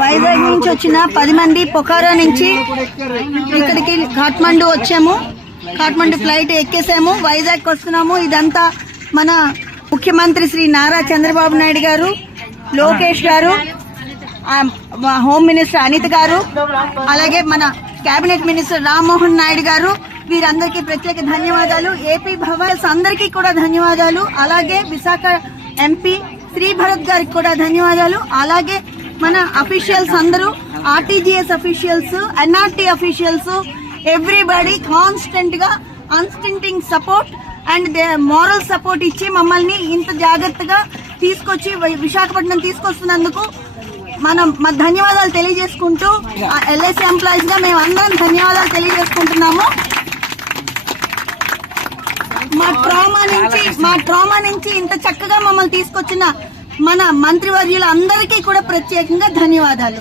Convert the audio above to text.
వైజాగ్ నుంచి వచ్చిన 10 మంది పొఖారా నుంచి ఇక్కడికి కాఠ్మండు వచ్చాము. కాఠ్మండు ఫ్లైట్ ఎక్కేసాము, వైజాగ్ వస్తున్నాము. ఇదంతా మన ముఖ్యమంత్రి శ్రీ నారా చంద్రబాబు నాయుడు గారు, లోకేష్ గారు, హోమ్ మినిస్టర్ అనిత గారు, అలాగే మన కేబినెట్ మినిస్టర్ రామ్మోహన్ నాయుడు గారు, వీరందరికీ ప్రత్యేక ధన్యవాదాలు. ఏపీ భవన్స్ అందరికీ కూడా ధన్యవాదాలు. అలాగే విశాఖ ఎంపీ శ్రీ భరత్ గారికి కూడా ధన్యవాదాలు. అలాగే మన అఫీషియల్స్ అందరూ, RTGS officials, NRT officials, everybody constant గా unstinting support and moral support ఇచ్చి మమ్మల్ని ఇంత జాగ్రత్తగా తీసుకొచ్చి విశాఖపట్నం తీసుకొస్తున్నందుకు మనం మా ధన్యవాదాలు తెలియజేసుకుంటూ, ఎల్ఐసి ఎంప్లాయీస్ గా మేము అందరం ధన్యవాదాలు తెలియజేసుకుంటున్నాము. మా ట్రామా నుంచి ఇంత చక్కగా మమ్మల్ని తీసుకొచ్చిన మన మంత్రివర్యులందరికీ కూడా ప్రత్యేకంగా ధన్యవాదాలు.